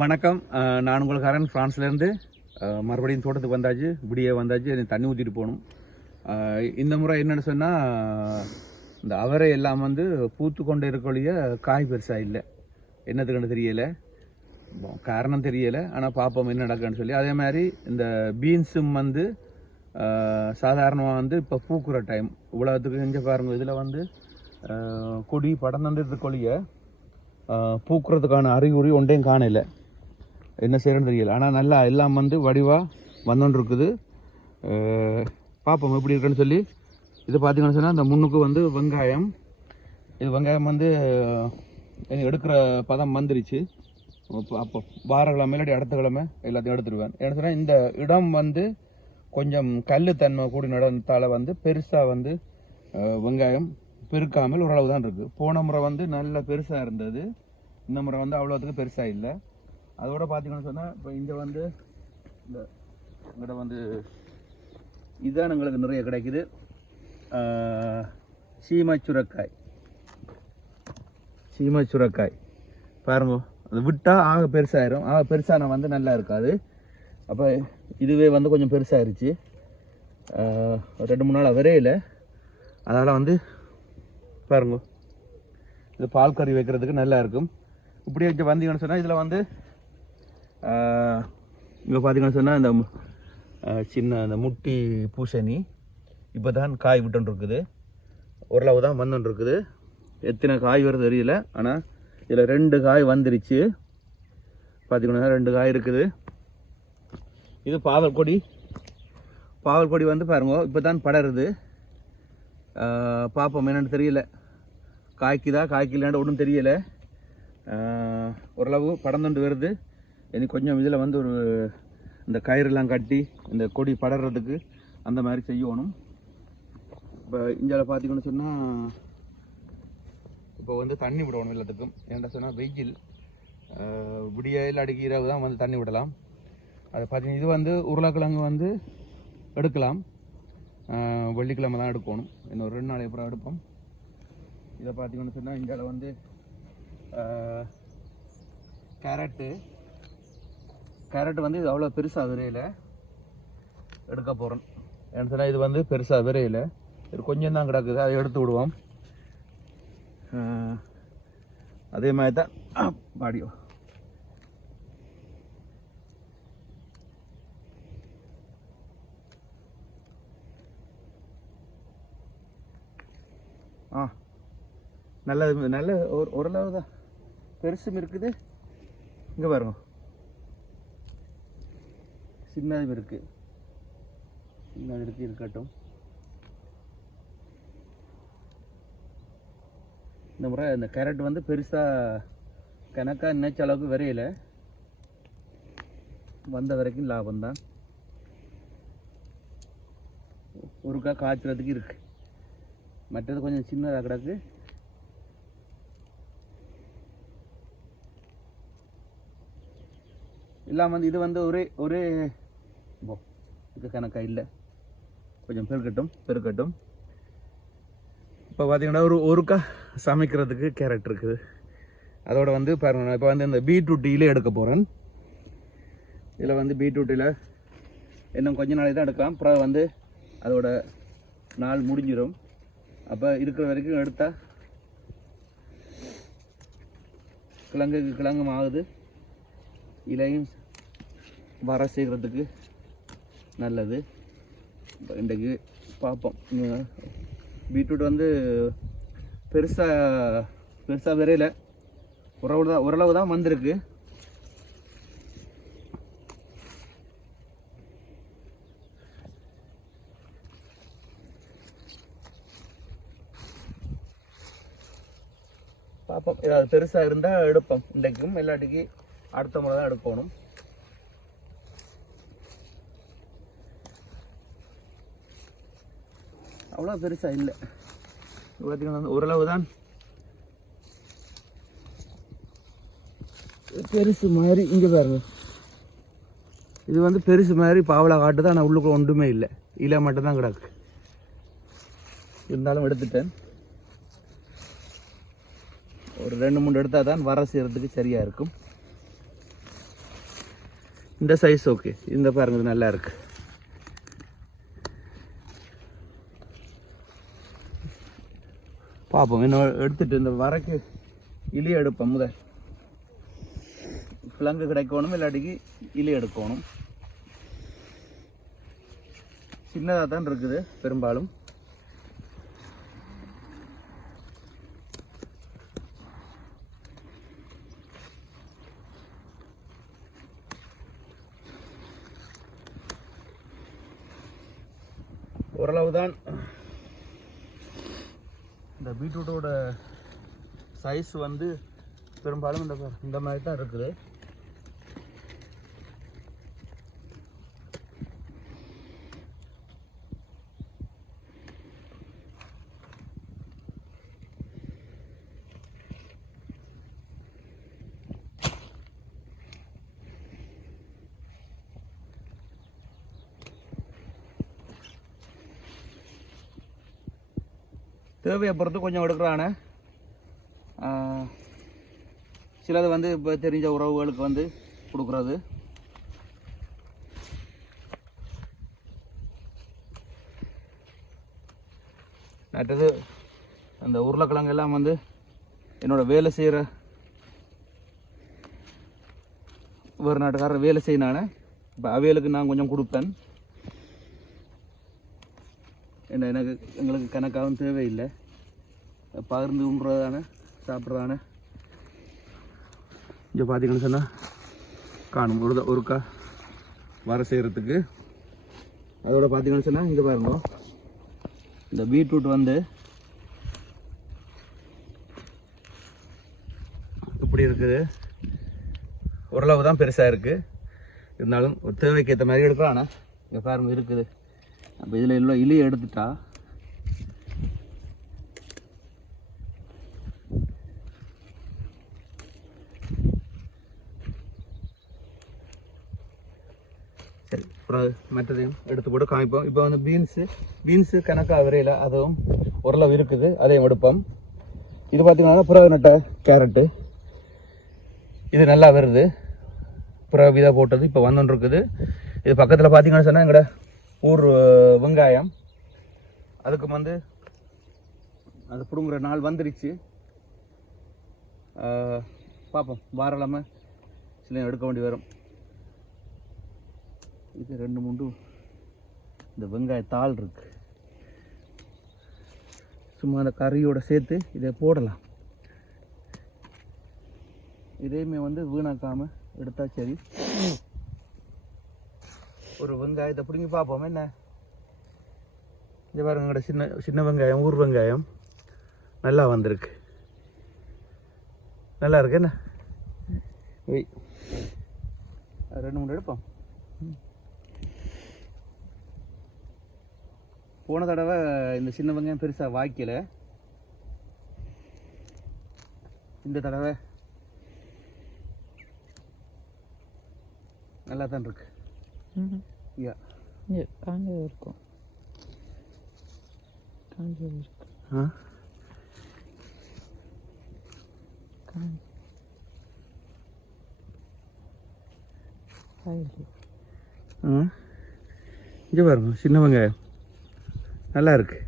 வணக்கம். நான் உங்களுக்காரன் ஃப்ரான்ஸ்லேருந்து மறுபடியும் தோட்டத்துக்கு வந்தாச்சு. விடிய வந்தாச்சு. எனக்கு தண்ணி ஊற்றிட்டு போகணும். இந்த முறை என்னென்னு சொன்னால், இந்த அவரை எல்லாம் வந்து பூத்து கொண்டு இருக்கக்கூடிய காய் பெருசாக இல்லை. என்னத்துக்குன்னு தெரியலை, காரணம் தெரியலை. ஆனால் பார்ப்போம் என்ன நடக்குன்னு சொல்லி. அதே மாதிரி இந்த பீன்ஸும் வந்து சாதாரணமாக வந்து இப்போ பூக்குற டைம். இவ்வளோத்துக்கு செஞ்ச பாருங்க, இதில் வந்து கொடி படர்ந்து இருக்கொழிய பூக்குறதுக்கான அறிகுறி ஒன்றையும் காணலை. என்ன செய்யறதுன்னு தெரியல. ஆனால் நல்லா எல்லாம் வந்து வடிவாக வந்துன்னு இருக்குது. பார்ப்போம் எப்படி இருக்குன்னு சொல்லி. இது பார்த்தீங்கன்னு சொன்னால் இந்த முன்னுக்கு வந்து வெங்காயம். இது வெங்காயம் வந்து எடுக்கிற பதம் வந்துருச்சு. அப்போ வாரக்கிழமை இல்லாட்டி அடுத்த கிழமை எல்லாத்தையும் எடுத்துடுவேன். ஏன்னு சொன்னால் இந்த இடம் வந்து கொஞ்சம் கல் தன்மை கூடி நடந்தால் வந்து பெருசாக வந்து வெங்காயம் பெருக்காமல் ஓரளவு தான் இருக்குது. போன முறை வந்து நல்ல பெருசாக இருந்தது. இந்த முறை வந்து அவ்வளோத்துக்கு பெருசாக இல்லை. அதோட பார்த்தீங்கன்னு சொன்னால் இப்போ இங்கே வந்து இந்த இங்கிட்ட வந்து இதுதான் எங்களுக்கு நிறைய கிடைக்குது. சீமச்சுரக்காய் பாருங்க. அது விட்டால் ஆக பெருசாகிடும். ஆக பெருசான வந்து நல்லா இருக்காது. அப்போ இதுவே வந்து கொஞ்சம் பெருசாகிருச்சு. 2-3 நாள் வரையில். அதனால் வந்து பாருங்க, இது பால் கறி வைக்கிறதுக்கு நல்லா இருக்கும். இப்படி வச்சு வந்தீங்கன்னு சொன்னால் இதில் வந்து இங்கே பார்த்தீங்கன்னு சொன்னால் இந்த சின்ன இந்த முட்டி பூசணி இப்போ தான் காய் விட்டுருக்குது. ஓரளவு தான் வந்துருக்குது. எத்தனை காய் வருது தெரியல. ஆனால் இதில் 2 காய் வந்துருச்சு. பார்த்தீங்கன்னா 2 காய் இருக்குது. இது பாவல் கொடி வந்து பாருங்க இப்போ தான் படருது. பார்ப்போம் என்னென்னு தெரியல. காய்க்குதாண்டு ஒன்றும் தெரியலை. ஓரளவு படர்ந்துண்டு வருது. இனி கொஞ்சம் இதில் வந்து ஒரு இந்த கயிறுலாம் கட்டி இந்த கொடி படறதுக்கு அந்த மாதிரி செய்யணும். இப்போ இந்தியாவில் பார்த்தீங்கன்னு சொன்னால் இப்போ வந்து தண்ணி விடணும் எல்லாத்துக்கும். என்ன சொன்னால் வெயில் விடியல் அடிக்க இரவு தான் வந்து தண்ணி விடலாம். அது பார்த்தீங்கன்னா இது வந்து உருளைக்கிழங்கு வந்து எடுக்கலாம். வெள்ளிக்கிழமை தான் எடுக்கணும். இன்னொரு 2 நாள் அப்புறம் எடுப்போம். இதை பார்த்தீங்கன்னு சொன்னால் இந்தியாவில் வந்து கேரட்டு வந்து இது அவ்வளோ பெருசாக விரையில் எடுக்க போகிறோம். ஏன்னு சொன்னால் இது வந்து பெருசாக விரையில் இது கொஞ்சம் தான் கிடக்குது. அதை எடுத்து விடுவோம். அதே மாதிரி தான் பாடியோ நல்ல ஓரளவு தான் பெருசும் இருக்குது. இங்கே பாருங்க, சின்னதும் இருக்குது. இருக்கட்டும். இந்த முறை இந்த கேரட் வந்து பெருசாக கணக்காக நினைச்ச அளவுக்கு வரையில வந்த வரைக்கும் லாபம்தான். ஒருக்கா காய்ச்சறதுக்கு இருக்கு. மற்றது கொஞ்சம் சின்னதாக கிடக்கு. இல்லாமல் வந்து இது வந்து ஒரே இது கணக்காக இல்லை. கொஞ்சம் பெருக்கட்டும். இப்போ பார்த்தீங்கன்னா ஒருக்கா சமைக்கிறதுக்கு கேரட் இருக்குது. அதோட வந்து பாருங்க, இப்போ வந்து இந்த பீட்ரூட்டியில் எடுக்க போகிறேன். இதில் வந்து பீட்ரூட்டில் இன்னும் கொஞ்ச நாளைக்கு தான் எடுக்கலாம். அப்புறம் வந்து அதோட நாள் முடிஞ்சிடும். அப்போ இருக்கிற வரைக்கும் எடுத்தால் கிழங்கும் ஆகுது. இலையும் வர செய்கிறதுக்கு நல்லது. இன்றைக்கு பார்ப்போம். பீட்ரூட் வந்து பெருசாக வரையில ஓரளவு தான் வந்திருக்கு. பார்ப்போம். ஏதாவது பெருசாக இருந்தால் எடுப்போம். இன்றைக்கும் எல்லாட்டிக்கு அடுத்த முறை தான் எடுக்கணும். அவ்வளோ பெருசாக இல்லை. பார்த்தீங்கன்னா ஓரளவு தான் பெருசு மாதிரி. இங்கே பாருங்க, இது வந்து பெருசு மாதிரி பாவலா காட்டுதான். ஆனால் உள்ளுக்குள்ள ஒன்றுமே இல்லை. இலை மட்டும்தான் கிடக்கு. இருந்தாலும் எடுத்துட்டேன். ஒரு 2-3 எடுத்தால் தான் வர செய்கிறதுக்கு சரியாக இருக்கும். இந்த சைஸ் ஓகே. இந்த பாருங்க இது நல்லா இருக்கு. பார்ப்போம். இன்னும் எடுத்துட்டு இந்த வரைக்கு இலி எடுப்போம். முதல் பிளங்கு கிடைக்கணும், இல்லாட்டிக்கு இலி எடுக்கணும். சின்னதாக தான் இருக்குது பெரும்பாலும். ஓரளவு தான். இந்த பீட்ரூட்டோட சைஸ் வந்து பெரும்பாலும் இந்த மாதிரி தான் இருக்குது. தேவையை பொறுத்து கொஞ்சம் எடுக்கிறானே. சிலது வந்து இப்போ தெரிஞ்ச உறவுகளுக்கு வந்து கொடுக்குறது. மற்றது அந்த உருளைக்கிழங்கு எல்லாம் வந்து என்னோட வேலை செய்கிற வேறு நாட்டுக்காரர் வேலை செய்யினானே. இப்போ அவைகளுக்கு நான் கொஞ்சம் கொடுப்பேன். என்ன எங்களுக்கு கணக்காகவும் தேவையில்லை. பகிர்ந்து உண்றதானே சாப்பிட்றதானே. இங்கே பார்த்தீங்கன்னு சொன்னால் காணும் ஒருக்கா வர செய்கிறதுக்கு. அதோட பார்த்தீங்கன்னு சொன்னால் இங்கே பாருங்க, இந்த பீட்ரூட் வந்து இப்படி இருக்குது. ஓரளவு தான் பெருசாக இருக்குது. இருந்தாலும் ஒரு தேவைக்கு ஏற்ற மாதிரி எடுக்கலாண்ணா. இங்கே பாருங்க இருக்குது. அப்போ இதில் எல்லாம் இலியை எடுத்துட்டா சரி. அப்புறம் மற்றதையும் எடுத்து போட்டு காமிப்போம். இப்போ வந்து பீன்ஸு கணக்காக வரையில் அதுவும் ஓரளவு இருக்குது, அதையும் எடுப்போம். இது பார்த்தீங்கன்னா புறவு நட்ட கேரட்டு, இது நல்லா வருது. புறவு இதாக போட்டது இப்போ வந்துன்னு இருக்குது. இது பக்கத்தில் பார்த்தீங்கன்னு சொன்னால் எங்கட ஊர் வெங்காயம். அதுக்கு வந்து அது பிடுங்குற நாள் வந்துருச்சு. பார்ப்போம், வாரலாமல் சில எடுக்க வேண்டி வரும். இது 2-3 இந்த வெங்காயத்தாள் இருக்கு. சும்மா அந்த கறியோட சேர்த்து இதை போடலாம். இதையுமே வந்து வீணாக்காமல் எடுத்தா சரி. ஒரு வெங்காயத்தை பிடிங்கி பார்ப்போம். என்ன இங்கே பாருங்க, சின்ன வெங்காயம், ஊர் வெங்காயம் நல்லா வந்திருக்கு. நல்லா இருக்கு. என்ன 2-3 எடுப்போம். போன தடவை இந்த சின்ன வெங்காயம் பெருசாக வாய்க்கல. இந்த தடவை நல்லா தான் இருக்கு. காஞ்சது இருக்கும். இங்கே பாருங்க, சின்ன வெங்காயம் நல்லா இருக்கு.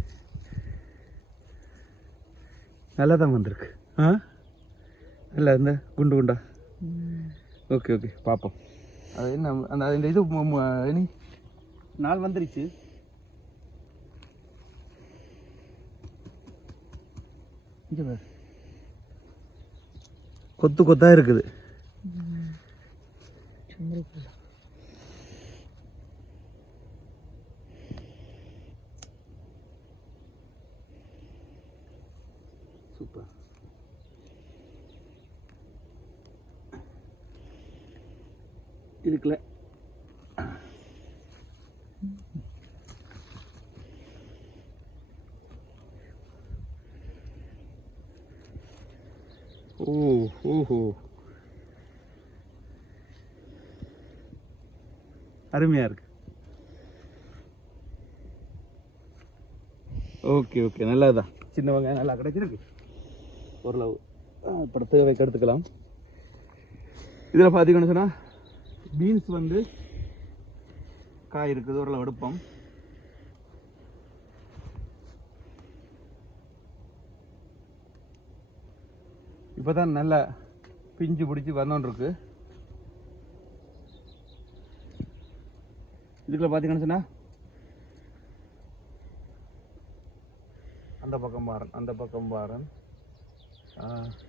நல்லா தான் வந்திருக்கு. நல்லா இந்த குண்டு குண்டா. ஓகே ஓகே, பார்ப்போம். அது என்ன அந்த இது இனி நாள் வந்துருச்சு. இங்கே பாரு, கொத்து கொத்தா இருக்குது. சூப்பர். இருக்குல்ல. ஓஹோ, அருமையா இருக்கு. ஓகே ஓகே, நல்லதுதான். சின்ன வெங்காயம் நல்லா கிடைச்சிருக்கு. ஓரளவு இப்போ தேவைக்கு எடுத்துக்கலாம். இதில் பார்த்தீங்கன்னு சொன்னால் பீன்ஸ் வந்து காய் இருக்குது ஓரளவு எடுப்போம். இப்போ தான் நல்லா பிஞ்சு பிடிச்சி வந்தோன்ருக்கு. இதுக்குள்ள பார்த்தீங்கன்னு சொன்னால் அந்த பக்கம் பாரன்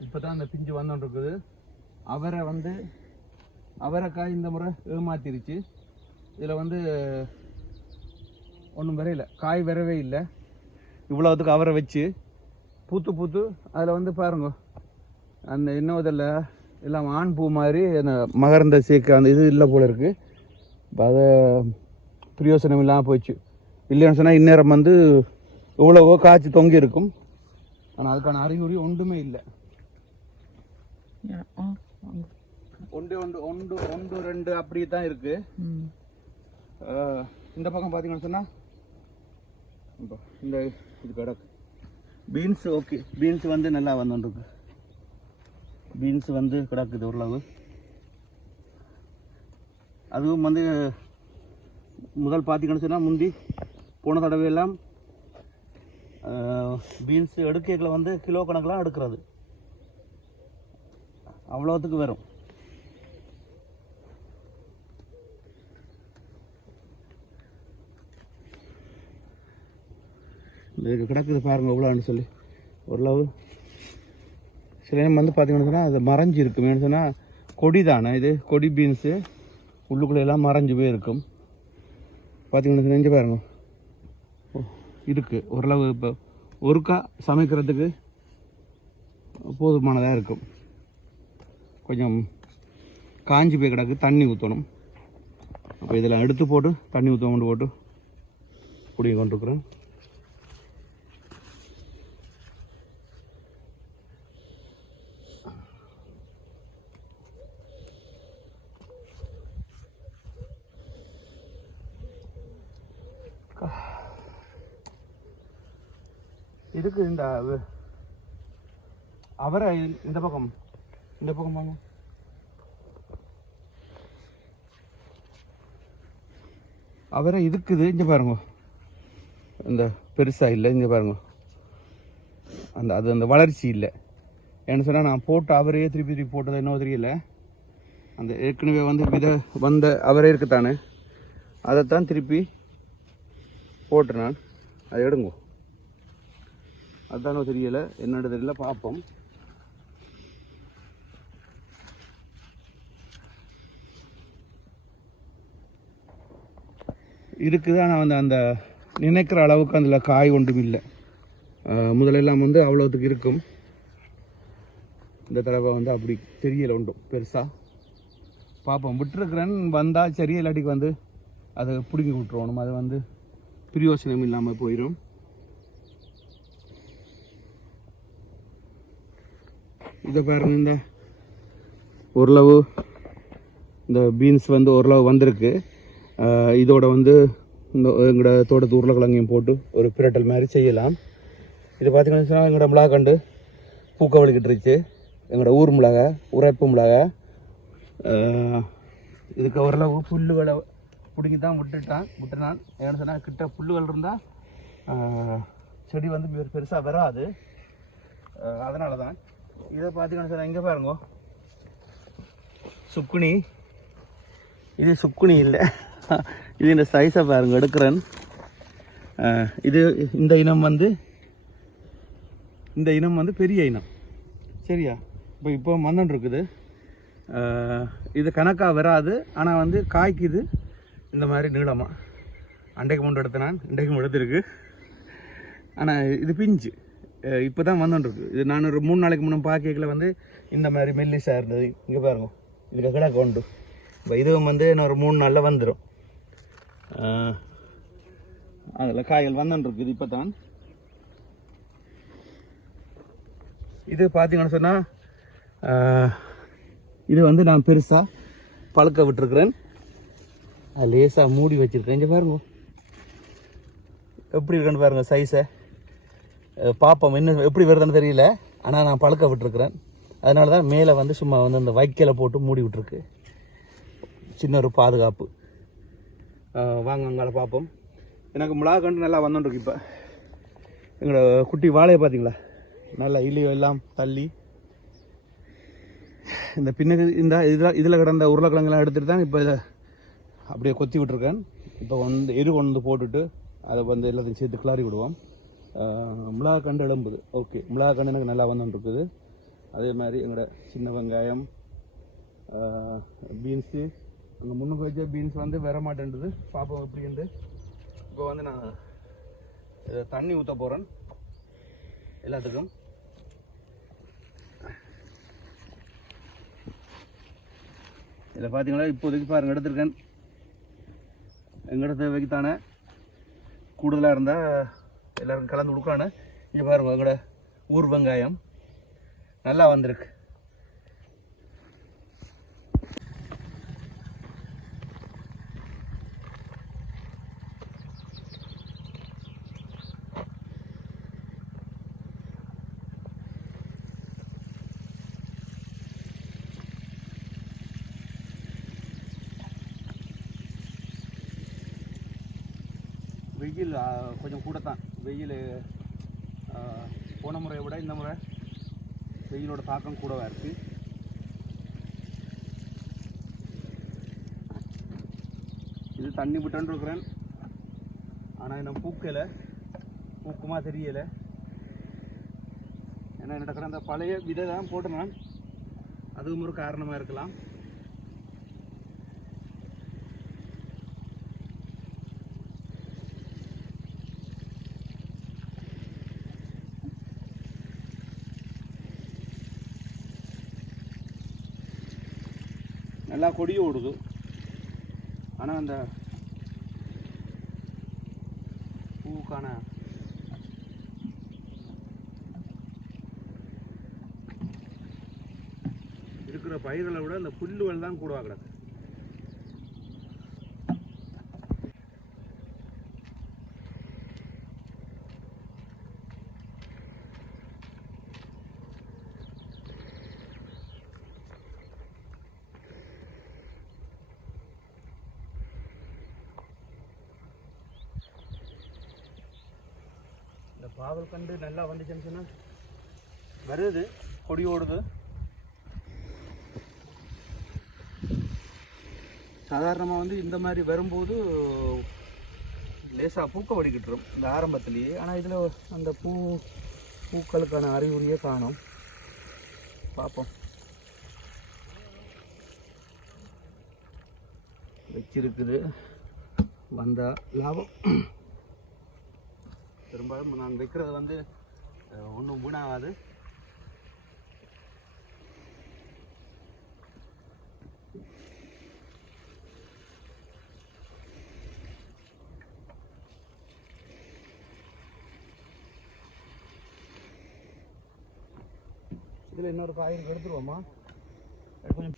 இப்போ தான் அந்த பிஞ்சு வந்தோன்ருக்குது. அவரைக்காய் இந்த முறை ஏமாத்திருச்சு. இதில் வந்து ஒன்றும் வரையில, காய் வரவே இல்லை. இவ்வளோத்துக்கு அவரை வச்சு பூத்து அதில் வந்து பாருங்க அந்த இன்னொதில் எல்லாம் ஆண் பூ மாதிரி அந்த மகரந்த சேர்க்க அந்த இது இல்லை போல இருக்குது. இப்போ அதை பிரயோசனம் இல்லாமல் போயிடுச்சு. இல்லைன்னு சொன்னால் இந்நேரம் வந்து எவ்வளவோ காய்ச்சி தொங்கி இருக்கும். ஆனால் அதுக்கான அறிகுறி ஒன்றுமே இல்லை. ஒன்று ரெண்டு அப்படி தான் இருக்குது. இந்த பக்கம் பார்த்தீங்கன்னு சொன்னால் இந்த இது கிடக்கு பீன்ஸ். ஓகே, பீன்ஸ் வந்து நல்லா வந்துருக்கு. பீன்ஸ் வந்து கிடக்குது ஓரளவு. அதுவும் வந்து முதல் பார்த்தீங்கன்னு சொன்னால் முந்தி போன தடவையெல்லாம் பீன்ஸ் எடுக்கைகளை வந்து கிலோ கணக்கெலாம் எடுக்கிறது, அவ்வளோத்துக்கு வரும். இதுக்கு கிடக்குது பாருங்கள் எவ்வளோன்னு சொல்லி. ஓரளவு சில நேரம் வந்து பார்த்தீங்கன்னு சொன்னால் அது மறைஞ்சி இருக்கும். ஏன்னு சொன்னால் கொடி தானே இது, கொடி பீன்ஸு உள்ளுக்குள்ளே எல்லாம் மறைஞ்சி போய் இருக்கும். பார்த்தீங்கன்னு சொன்னால் இங்கே பாருங்க இருக்குது ஓரளவு. இப்போ ஒருக்கா சமைக்கிறதுக்கு போதுமானதாக இருக்கும். கொஞ்சம் காஞ்சி போய் கிடக்கு, தண்ணி ஊற்றணும். அப்போ இதெல்லாம் எடுத்து போட்டு தண்ணி ஊற்ற கொண்டு போட்டு குடியை கொண்டுருக்குறேன். இதுக்கு இந்த அவரை இந்த பக்கம் வாங்க. அவரை இதுக்குது இங்கே பாருங்க. இந்த பெருசாக இல்லை, இங்கே பாருங்க. அந்த வளர்ச்சி இல்லை. ஏன்னு சொன்னால் நான் போட்டு அவரையே திருப்பி போட்டது என்ன தெரியல. அந்த ஏற்கனவே வந்து வந்த அவரே இருக்குத்தானே, அதைத்தான் திருப்பி போட்டு நான் அதை எடுங்க. அதுதானோ தெரியலை, என்னோட தெரியல, பார்ப்போம். இருக்குது. ஆனால் வந்து அந்த நினைக்கிற அளவுக்கு அதில் காய் ஒன்றும் இல்லை. முதலெல்லாம் வந்து அவ்வளோத்துக்கு இருக்கும். இந்த தடவை வந்து அப்படி தெரியலை ஒன்றும் பெருசாக. பார்ப்போம், விட்டுருக்குறேன். வந்தால் சரி, இல்லாட்டிக்கு வந்து அதை பிடுங்கி விட்டுருவோம். அது வந்து பிரயோசனம் இல்லாமல் போயிடும். இதை பாருங்க, இந்த ஓரளவு இந்த பீன்ஸ் வந்து ஓரளவு வந்திருக்கு. இதோட வந்து இந்த எங்களோட தோட்டத்து உருளைக்கிழங்கையும் போட்டு ஒரு பிரட்டல் மாதிரி செய்யலாம். இது பார்த்தீங்கன்னா எங்களோட மிளகாண்டு பூக்க வலிக்கிட்டுருச்சு. எங்களோட ஊர் மிளகா, உரைப்பு மிளகா. இதுக்கு ஓரளவு புல்லுகளை பிடிங்கி தான் விட்டுனான். ஏன்னு சொன்னால் கிட்ட புல்லுகள் இருந்தால் செடி வந்து பெருசாக வராது. அதனால தான் இதை பார்த்தீங்கன்னு சொன்னால் இங்கே பாருங்க, சுக்குனி. இது சுக்குனி இல்லை, இது இந்த சைஸை பாருங்க எடுக்கிறேன். இது இந்த இனம் வந்து பெரிய இனம். சரியா? இப்போ மந்தன் இருக்குது. இது கணக்காக வராது, ஆனால் வந்து காய்க்குது இந்த மாதிரி நீளமாக. அண்டைக்கு முண்டு எடுத்து நான் இன்றைக்கு எடுத்துருக்கு. ஆனால் இது பிஞ்சு இப்போ தான் வந்துருக்கு. இது நான் ஒரு 3 நாளைக்கு முன்னே பார்க்கல வந்து இந்த மாதிரி மெல்லிஸாக இருந்தது. இங்கே பாருங்க, இதுக்கு கிடக்கு உண்டு. இப்போ இதுவும் வந்து இன்னும் ஒரு 3 நாளில் வந்துடும். அதில் காய்கள் வந்துருக்கு. இப்போ தான் இது பார்த்தீங்கன்னு சொன்னால் இது வந்து நான் பெருசாக பழுக்க விட்டுருக்குறேன். லேசாக மூடி வச்சுருக்கேன். இங்கே பாருங்க எப்படி இருக்குன்னு பாருங்கள் சைஸை. பார்ப்போம் இன்னும் எப்படி வருதுன்னு தெரியல. ஆனால் நான் பழுக்க விட்டுருக்குறேன். அதனால தான் மேலே வந்து சும்மா வந்து அந்த வைக்கலை போட்டு மூடி விட்டுருக்கு. சின்ன ஒரு பாதுகாப்பு. வாங்க அங்கால பார்ப்போம். எனக்கு மிளகா கண்டு நல்லா வந்துட்டுருக்கு. இப்போ எங்களோட குட்டி வாழையை பார்த்தீங்களா, நல்லா இலையோ எல்லாம் தள்ளி இந்த பின்னுக்கு இந்த இதில் கிடந்த உருளைக்கிழங்கெல்லாம் எடுத்துகிட்டு தான் இப்போ இதை அப்படியே கொத்தி விட்டுருக்கேன். இப்போ வந்து எரு கொண்டு வந்து போட்டுட்டு அதை வந்து எல்லாத்தையும் சேர்த்து கிளறி விடுவோம். மிளகா கண்டு எழும்புது. ஓகே, மிளகா கண்டு எனக்கு நல்லா வந்துட்டுருக்குது. அதே மாதிரி எங்களோட சின்ன வெங்காயம், பீன்ஸு, அங்கே முன்னுக்கு வச்ச பீன்ஸ் வந்து வர மாட்டேன்றது. பார்ப்போம் எப்படின்ட்டு. இப்போ வந்து நான் இதை தண்ணி ஊற்ற போகிறேன் எல்லாத்துக்கும். இதில் பார்த்தீங்களா, இப்போதைக்கு பாருங்கள் எடுத்துருக்கேன். எங்களோட தேவைக்கு தானே, கூடுதலாக இருந்தால் எல்லோரும் கலந்து கொடுக்கானு. இங்கே பாருங்கள், எங்களோட ஊர் வெங்காயம் நல்லா வந்திருக்கு. வெயில் கொஞ்சம் கூட தான். வெயில் போன முறையை விட இந்த முறை வெயிலோட தாக்கம் கூடவா இருக்குது. இது தண்ணி விட்டுன்னு இருக்கிறேன், ஆனால் இன்னும் பூக்கலை, பூக்குமா தெரியலை. ஏன்னா என்னோட கடந்த பழைய விதை தான் போட்டு நான், அதுவும் ஒரு காரணமாக இருக்கலாம். நல்லா கொடி ஓடுது, ஆனால் அந்த பூக்கான இருக்கிற பயிர்களை விட அந்த புல்லுகள் தான் கூட கிடக்கு. இந்த பாவல் கண்டு நல்லா வந்துச்சுன்னு சொன்னால் வருது, கொடி ஓடுது. சாதாரணமாக வந்து இந்த மாதிரி வரும்போது லேசாக பூக்க வடிக்கிட்டுரும் இந்த ஆரம்பத்துலேயே. ஆனால் இதில் அந்த பூக்களுக்கான அறிகுறியே காணும். பார்ப்போம். வச்சிருக்குது, வந்தால் லாபம். பெரும்பாலும் நான் வைக்கிறது வந்து ஒன்றும் வீணாகாது. இதில் இன்னொரு காய்கறி எடுத்துருவோமா கொஞ்சம்.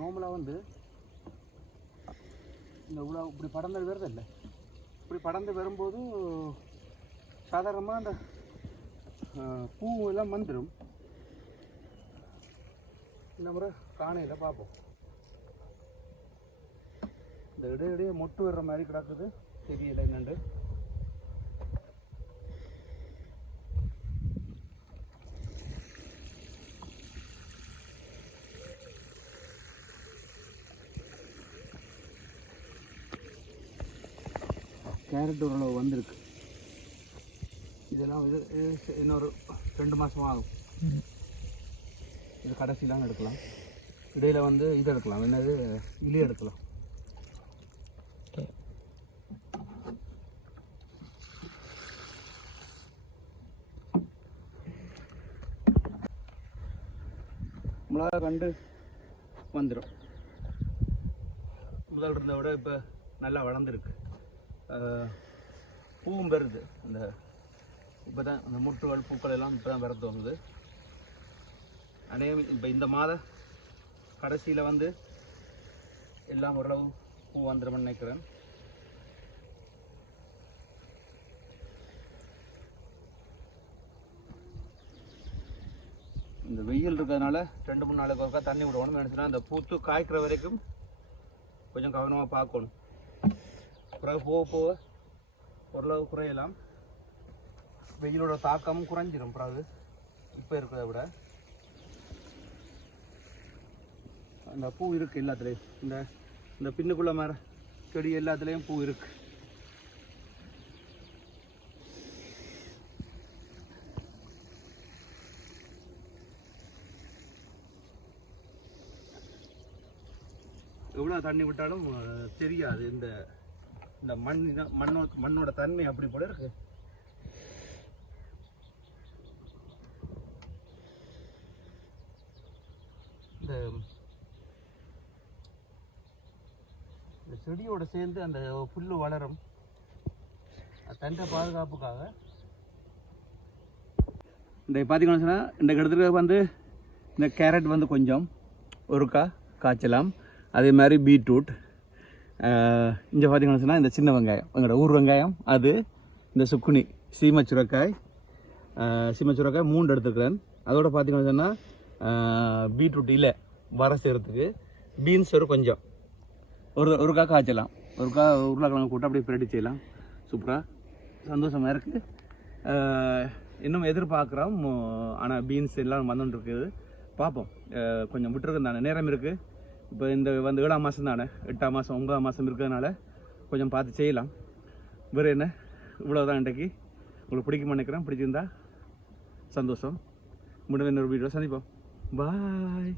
நார்மலாக வந்து இந்த இவ்வளோ இப்படி படர்ந்து வருது இல்லை, இப்படி படர்ந்து வரும்போது சாதாரணமாக அந்த பூ எல்லாம் வந்துடும். இந்த முறை காணையில் பார்ப்போம். இந்த இடையிடையே மொட்டு வர்ற மாதிரி கிடக்குது, தெரியல என்னண்டு. கேரட் ஓரளவு வந்திருக்கு. இதெல்லாம் இன்னொரு 2 மாதம் ஆகும். இது கடைசிலாம் எடுக்கலாம். இடையில் வந்து இது எடுக்கலாம், என்னது இலி எடுக்கலாம். மிளகா கண்டு வந்துடும். முதல் இருந்த விட இப்போ நல்லா வளர்ந்துருக்கு. பூவும் வருது. இந்த இப்போ தான் அந்த முட்டுகள் பூக்கள் எல்லாம் இப்போ தான் வர தோணுது. அநேகம் இப்போ இந்த மாத கடைசியில் வந்து எல்லாம் ஓரளவு பூ வந்துடும்னு நினைக்கிறேன். இந்த வெயில் இருக்கிறதுனால 2-3 நாளைக்கு ஒருக்கா தண்ணி விடணும். நினச்சினா அந்த பூத்து காய்க்கிற வரைக்கும் கொஞ்சம் கவனமாக பார்க்கணும். பிறகு போக போக ஓரளவு குறையலாம். வெயிலோட தாக்கமும் குறைஞ்சிடும். பிறகு இப்போ இருக்கிறத விட அந்த பூ இருக்குது எல்லாத்துலேயும். இந்த பின்னுக்குள்ள மர செடி எல்லாத்துலேயும் பூ இருக்குது. எவ்வளோ தண்ணி விட்டாலும் தெரியாது. இந்த மண்ணோட தன்மை அப்படி போல இருக்கு. இந்த செடியோட சேர்ந்து அந்த புல்லு வளரும். தண்டை பாதுகாப்புக்காக இந்த பார்த்தீங்கன்னு சொன்னால் இந்த இடத்துல வந்து இந்த கேரட் வந்து கொஞ்சம் ஒருக்கா காய்ச்சலாம். அதே மாதிரி பீட்ரூட். இங்கே பார்த்தீங்கன்னு சொன்னால் இந்த சின்ன வெங்காயம், எங்களோட ஊர் வெங்காயம், அது இந்த சுக்குனி, சீமச்சுரக்காய் 3 எடுத்துக்கிறேன். அதோட பார்த்தீங்கன்னு சொன்னால் பீட்ரூட் இல்லை வர செய்கிறதுக்கு, பீன்ஸ் கொஞ்சம் ஒருக்கா காய்ச்சலாம். ஒருக்கா உருளைக்கிழங்கு கூட்ட அப்படியே பிரட்டி செய்யலாம். சூப்பராக சந்தோஷமாக இருக்குது. இன்னும் எதிர்பார்க்குறோம். ஆனால் பீன்ஸ் எல்லாம் வந்துட்டுருக்குது. பார்ப்போம். கொஞ்சம் விட்டுருக்கு தானே, நேரம் இருக்குது. இப்போ இந்த வந்து 7ஆம் மாதம் தானே, 8ஆம் மாதம் 9ஆம் மாதம் இருக்கிறதுனால கொஞ்சம் பார்த்து செய்யலாம். வேறு என்ன, இவ்வளோதான் இன்றைக்கு. உங்களுக்கு பிடிக்குமா நினைக்கிறேன். பிடிச்சிருந்தா சந்தோஷம். முடிவு இன்னொரு வீடியோ சந்திப்போம். பாய்.